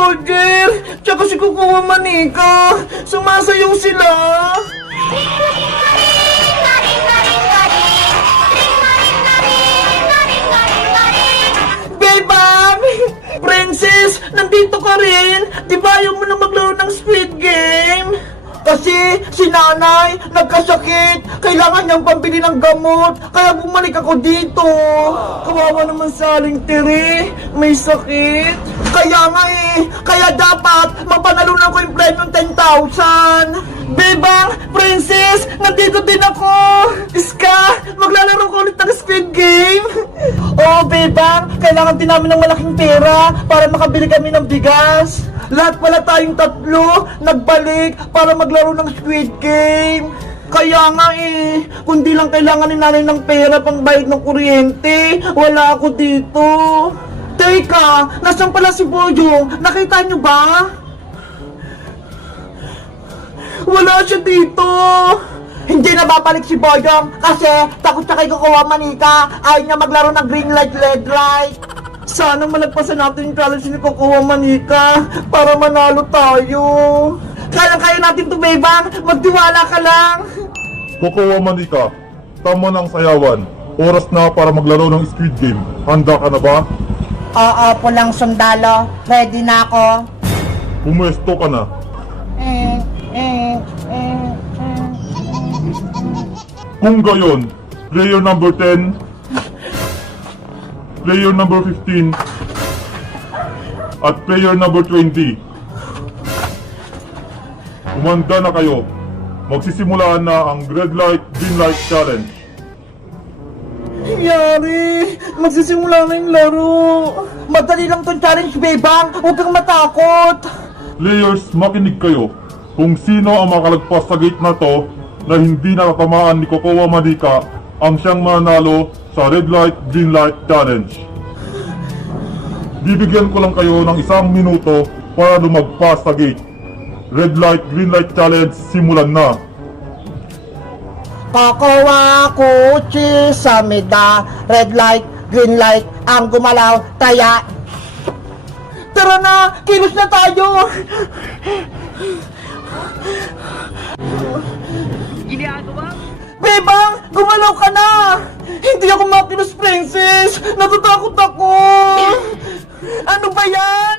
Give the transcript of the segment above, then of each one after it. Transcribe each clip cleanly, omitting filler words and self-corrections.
Soldier, tsaka si Kukuha Manika. Sumasayaw sila. Bebang! Princess, nandito ka rin. Di ba ayaw mo na maglaro ng Squid Game? Kasi si nanay nagkasakit, kailangan niyang pambili ng gamot, kaya bumalik ako dito. Kawawa naman sa Aling Tiri, may sakit. Kaya nga kaya dapat mapanalunan ko yung premium 10,000. Bebang, Princess, nandito din ako. Iska, maglalaro ko ulit ng Squid Game. Oo, Bebang, kailangan din namin ng malaking pera para makabili kami ng bigas. Lahat pala tayong tatlo nagbalik para maglaro ng Squid Game. Kaya nga kung di lang kailangan ni nanay ng pera pang bayad ng kuryente, wala ako dito. Teka, nasan pala si Boyong? Nakita niyo ba? Wala siya dito. Hindi na babalik si Boyong kasi takot siya kay Kukuha Manika. Ayaw niya maglaro ng green light, red light. Sana malagpasan natin yung challenge ni Kukuha Manika para manalo tayo. Kaya natin to, Bebang. Magtiwala ka lang. Kukuha Manika, tama ng sayawan. Oras na para maglaro ng Squid Game. Handa ka na ba? Oo, pulang sundalo. Ready na ako. Pumuesto ka na. Kung gayon, player number 10, player number 15, at player number 20. Umanda na kayo. Magsisimulaan na ang red light, green light challenge. Yari, magsisimula na yung laro. Madali lang tong challenge, Bebang. Huwag kang matakot. Players, makinig kayo. Kung sino ang makalagpas sa gate na to na hindi nakatamaan ni Kukuha Manika, ang siyang mananalo sa red light, green light challenge. Bibigyan ko lang kayo ng 1 minuto para lumagpas sa gate. Red light, green light challenge, simulan na. Kukuha kuchi sa meda. Red light, green light, ang gumalaw, taya. Tara na, kilos na tayo. Bebang, gumalaw ka na. Hindi ako makilos, Princess. Natatakot ako. Ano ba yan?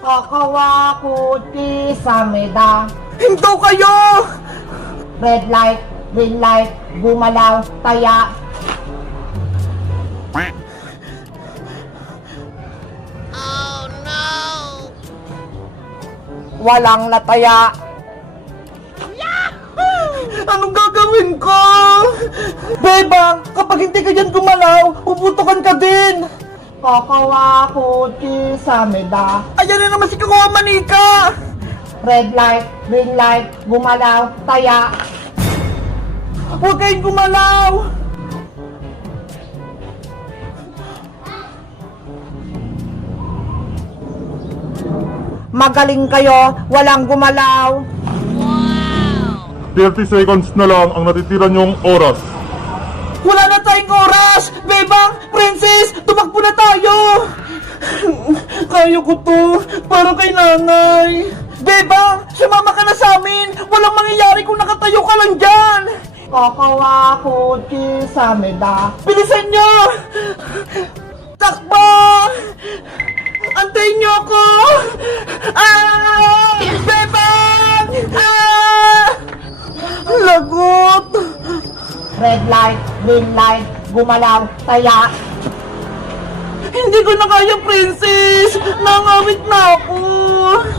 Kukuha kuchi sa meda. Hinto kayo. Red light, green light, gumalaw, taya. Walang nataya. Anong gagawin ko? Bebang, kapag hindi ka dyan gumalaw, puputukan ka din. Kukuha kuchi sa meda. Ayan na naman si Kukuha Manika. Red light, green light, gumalaw, taya. Huwag kayong gumalaw. Magaling kayo, walang gumalaw. 30 seconds na lang ang natitira niyong oras. Wala na tayong oras. Bebang, Princess, tumakbo na tayo. Kaya ko to, para kay nanay. Bebang, sumama ka na sa amin. Walang mangyayari kung nakatayo ka lang dyan. Kukuha kuchi sa meda. Bilisan nyo! Takbo! Antayin nyo ako! Ah! Bebang! Ah! Lagot! Red light, green light, gumalaw, taya. Hindi ko na kaya, Princess! Nangawit na ako!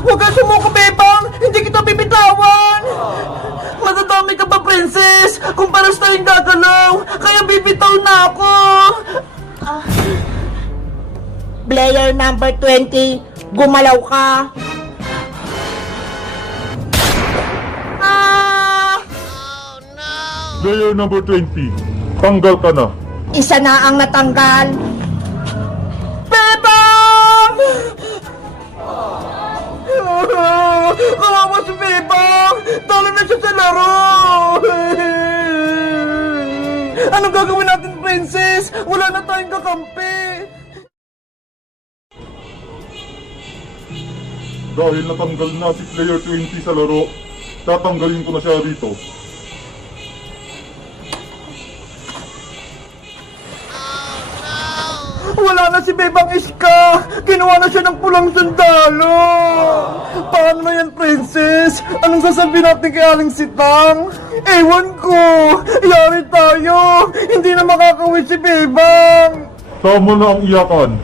Huwag ka sumuko, Bebang! Hindi kita bibitawan! Matadami ka ba, Princess? Kung paras tayong gagalaw, kaya bibitaw na ako! Player number 20, gumalaw ka. Ah! Player number 20, tanggal ka na. Isa na ang natanggal. Bebang! Kawawa si Bebang! Talo na siya sa laro! Anong gagawin natin, Princess? Wala na tayong kakampi! Dahil natanggal na si player 20 sa laro, tatanggalin ko na siya dito. Wala na si Bebang Iska! Kinuha na siya ng pulang sundalo! Paano na yan, Princess? Anong sasabihin natin kay Aling Sitang? Ewan ko! Yari tayo! Hindi na makakauwi si Bebang! Tama na ang iyakan.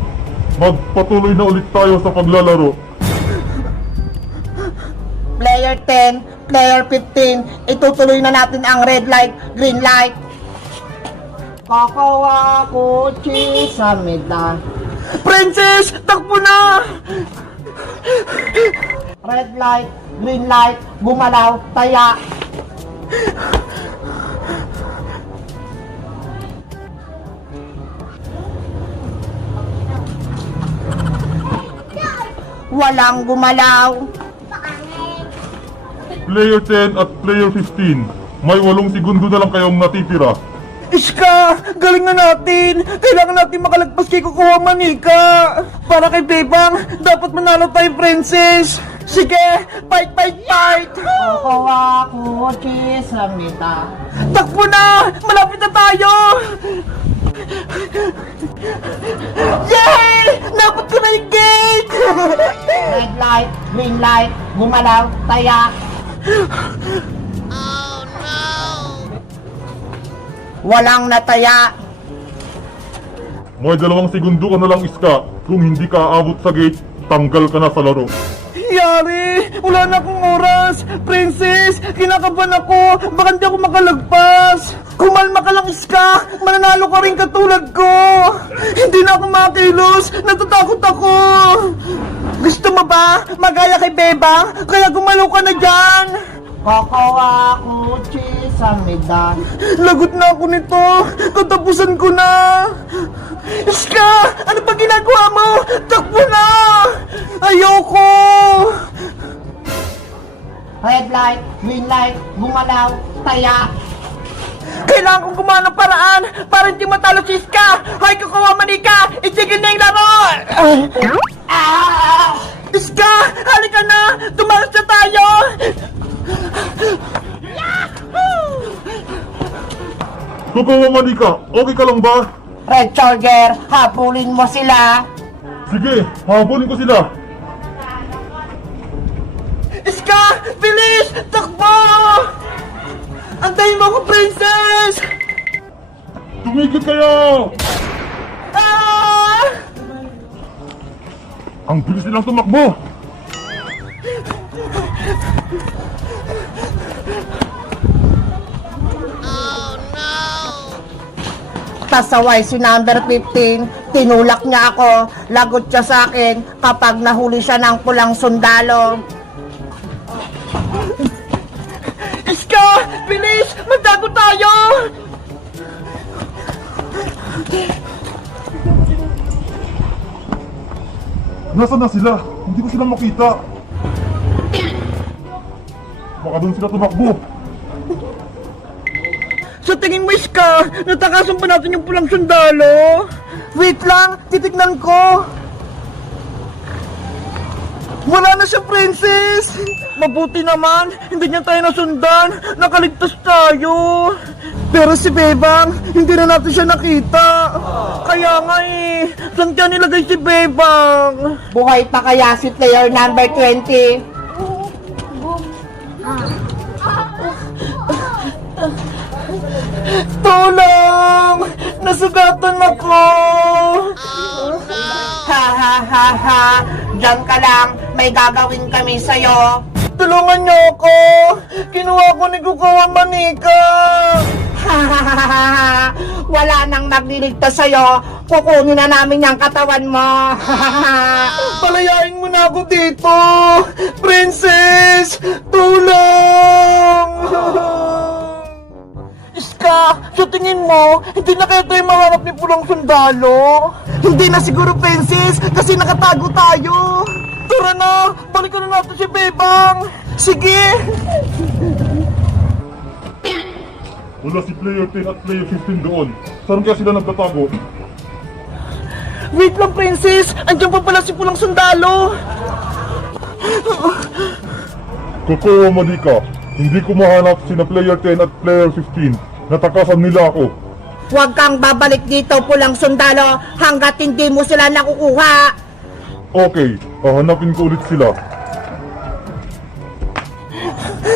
Magpatuloy na ulit tayo sa paglalaro. Player 10, player 15, itutuloy na natin ang red light, green light. Kakawa kotse sa meda. Princess! Takbo na! Red light, green light, gumalaw, taya. Walang gumalaw. Player 10 at player 15, may 8 segundo na lang kayong natitira. Iska! Galing na natin! Kailangan natin makalagpas kay Kukuha Manika! Para kay Bebang, dapat manalo tayo, Princess! Sige! Fight, fight, fight! Kakawa kotse sa meda. Takbo na! Malapit na tayo! Yay! Dapat ko na yung gate! Red light, green light, gumalaw, taya. Walang nataya. May 2 segundo ka na lang, Iska. Kung hindi ka aabot sa gate, tanggal ka na sa laro. Yari! Wala na akong oras! Princess! Kinakabahan ako! Baka hindi ako makalagpas! Kumalma ka lang, Iska! Mananalo ka rin katulad ko! Hindi na ako makilos! Natatakot ako! Gusto mo ba? Magaya kay Bebang? Kaya gumalaw ka na dyan! Kakawa kotse sa meda. Lagot na ako nito! Katapusan ko na! Iska! Ano ba ginagawa mo? Takbo na! Ayoko! Red light, green light, gumalaw, taya. Kailangan kong gumawa ng paraan para hindi matalo si Iska! Hay, Kukuha Manika! Itigil na yung laro! Ah! Iska! Halika na! Tumalas na tayo! Kukuha Manika, okay ka lang ba? Red Charger, habulin mo sila. Sige, habulin ko sila. Iska! Bilis! Takbo! Antayin mo ako, Princess! Tumigil kayo! Ah! Ang bilis nilang tumakbo! Pasaway si number 15, tinulak niya ako, lagot siya sa akin kapag nahuli siya ng pulang sundalo. Iska! Bilis! Magtago tayo! Nasaan na sila? Hindi ko sila makita. Baka doon sila tumakbo. Sa tingin mo, Iska, natakasan pa natin yung pulang sundalo? Wait lang, titignan ko. Wala na siya, Princess! Mabuti naman, hindi niya tayo nasundan. Nakaligtas tayo. Pero si Bebang, hindi na natin siya nakita. Kaya nga eh, saan kaya nilagay si Bebang? Buhay pa kaya si player number 20? Tulong! Nasugatan ako! Ha ha ha ha! Diyan ka lang, may gagawin kami sa'yo. Tulungan niyo ako! Kinuha ko ni Kukuha Manika! Ha ha ha ha ha! Wala nang magliligtas sa'yo. Kukunin na namin yung katawan mo. Ha ha ha! Palayain mo na ako dito! Princess! Tulong! Iska, sa tingin mo, hindi na kaya tayo mahanap ni Pulang Sundalo? Hindi na siguro, Princess, kasi nakatago tayo. Tara na, balikan na natin si Bebang. Sige! Wala si player 10 at player 15 doon. Saan kaya sila nagtatago? Wait lang, Princess! Andiyan pa pala si Pulang Sundalo! Kokowa Monica, hindi ko mahanap sina player 10 at player 15. Natakasan nila ako. Huwag kang babalik dito, pulang sundalo, hanggat hindi mo sila nakukuha. Okay, hahanapin ko ulit sila.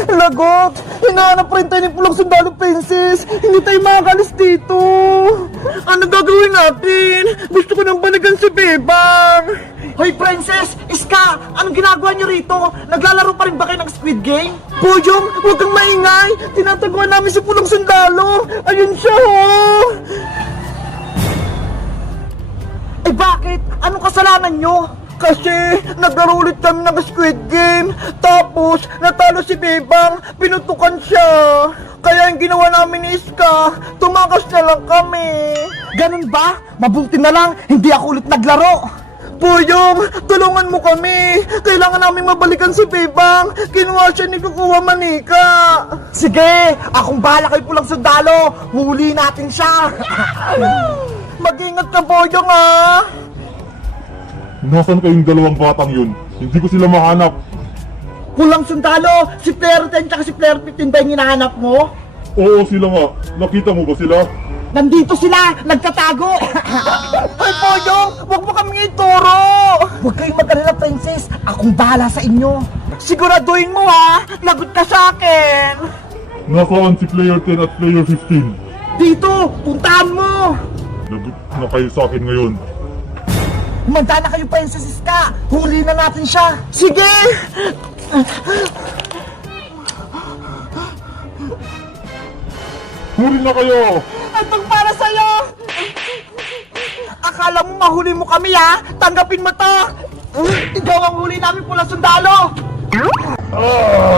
Lagot! Hinahanap rin tayo ni Pulang Sundalo Princess! Hindi tayo makakalis dito! Ano gagawin natin? Gusto ko nang balikan si Bebang! Hoy Princess! Iska! Anong ginagawa niyo rito? Naglalaro pa rin ba kayo ng Squid Game? Puyong! Huwag kang maingay! Tinataguan namin si Pulang Sundalo! Ayun siya ho! Eh bakit? Anong kasalanan nyo? Kasi naglaro ulit kami ng Squid Game. Tapos natalo si Bebang, pinutukan siya. Kaya yung ginawa namin ni Iska, tumakas na lang kami. Ganun ba? Mabuti na lang, hindi ako ulit naglaro. Puyong, tulungan mo kami. Kailangan namin mabalikan si Bebang. Kinuha siya ni Kukuha Manika. Sige, akong bahala kay Pulang Sundalo. Huli natin siya. Mag-ingat ka, Boyong, ah. Nasaan kayong dalawang batang yun? Hindi ko sila mahanap. Pulang Sundalo, si Player 10 tsaka si Player 15 ba yung hinahanap mo? Oo, sila nga. Nakita mo ba sila? Nandito sila, nagtatago! Ay, Boyong, huwag mo kaming ituro! Huwag kayong mag-alala, Princess. Akong bahala sa inyo. Siguraduhin mo, ha? Lagot ka sa akin! Nasaan si player 10 at player 15? Dito, puntahan mo! Lagot na kayo sa akin ngayon. Manda na kayo, Princess Iska! Huli na natin siya! Sige! Huli na kayo! Itong para sa'yo! Akala mo mahuli mo kami, ha? Tanggapin mo to! Ikaw ang huli namin, Pulang Sundalo!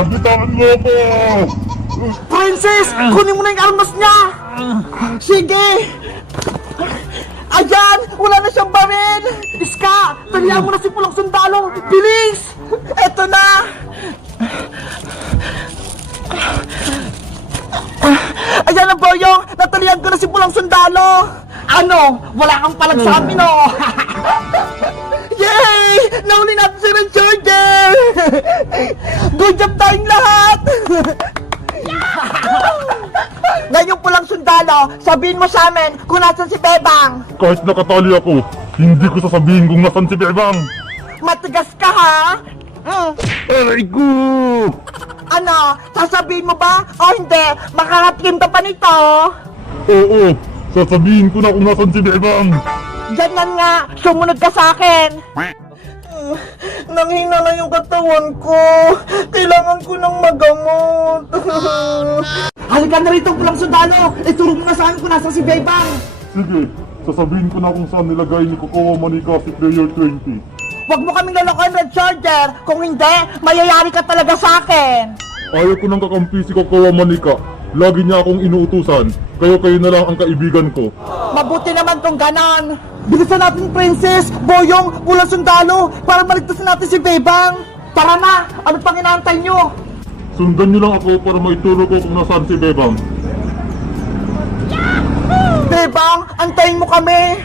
Bitawan mo ako! Princess! Kunin mo na yung armas niya! Sige! Ayan! Wala na siyang baril! Iska! Talihan mo na si Pulang Sundalo! Bilis! Eto na! Ayan ang Boyong! Natalihan ko na si Pulang Sundalo! Ano? Wala kang palag sa amin, oh! Yay! Nahuli natin si Red Charger! Good job tayong lahat! Ngayon Pulang Sundalo, sabihin mo sa amin kung nasan si Bebang! Kahit nakatali ako, hindi ko sasabihin kung nasan si Bebang! Matigas ka, ha? Aray ko! Ano? Sasabihin mo ba? O hindi? Makakatim ka pa nito? Oo, sasabihin ko na kung nasan si Bebang! Ganyan nga, sumunod ka sa akin! Nanghina na yung katawan ko. Kailangan ko ng magamot. Halika na rito, Pulang Sundalo. Ituro mo na sa akin kung nasan si Bebang. Sige, sasabihin ko na kung saan nilagay ni Kokowa Manika si player 20. Huwag mo kaming lalakoy, Red Charger. Kung hindi, mayayari ka talaga sa akin. Ayaw ko nang kakampi si Kokowa Manika. Lagi niya akong inuutusan. Kayo na lang ang kaibigan ko. Mabuti naman kung ganon. Bilisan natin, Princess, Boyong, Pulang Sundalo, para maligtasin natin si Bebang. Tara na! Ano pang inaantay nyo? Sundan niyo lang ako para maituro ko kung nasaan si Bebang. Bebang, antayin mo kami!